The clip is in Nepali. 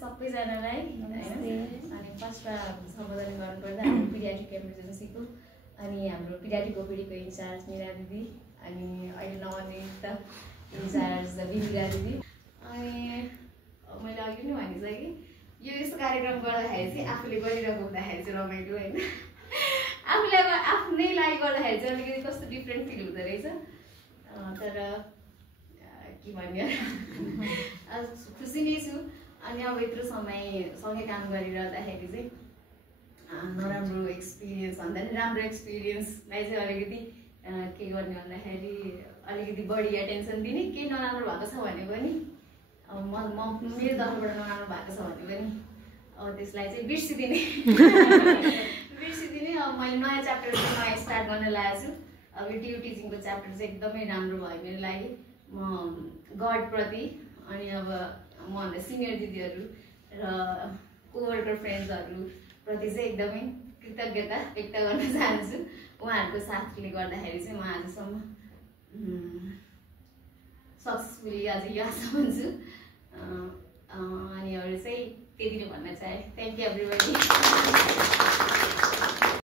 सबैजनालाई हैन। अनि फर्स्टमा सम्बोधन गर्नुपर्दा हाम्रो पिडियाट्रिक इमर्जेन्सीको अनि हाम्रो पिडियाट्रिक ओपिडीको इन्चार्ज मीरा दिदी अनि अहिले नवनियुक्त इन्चार्ज बिबिका दिदी। अनि मैले अघि नै भनिसकेँ यो यस्तो कार्यक्रम गर्दाखेरि चाहिँ आफूले गरिरहेको हुँदाखेरि चाहिँ रमाइलो हैन। आफूले आफ्नै लागि गर्दाखेरि चाहिँ अलिकति कस्तो डिफ्रेन्ट फिल हुँदो रहेछ। तर के भन्ने खुसी नै छु। अनि अब यत्रो समय सँगै काम गरिरहँदाखेरि चाहिँ नराम्रो एक्सपिरियन्स भन्दा नि राम्रो एक्सपिरियन्सलाई चाहिँ अलिकति के गर्ने भन्दाखेरि अलिकति बढी एटेन्सन दिने। केही नराम्रो भएको छ भने पनि अब म मेरो तर्फबाट नराम्रो भएको छ भने पनि अब त्यसलाई चाहिँ बिर्सिदिने। अब मैले नयाँ च्याप्टर चाहिँ नयाँ स्टार्ट गर्न लागेको छु। अब यो टियु टिचिङको च्याप्टर चाहिँ एकदमै राम्रो भयो मेरो लागि। म गडप्रति अनि अब मभन्दा सिनियर दिदीहरू र कोवर्कर फ्रेन्ड्सहरूप्रति चाहिँ एकदमै कृतज्ञता व्यक्त गर्न चाहन्छु। उहाँहरूको साथले गर्दाखेरि चाहिँ म आजसम्म सक्सेसफुली आज यहाँसम्म छु। अनि अरू चाहिँ त्यति नै भन्न चाहे। Thank you everybody.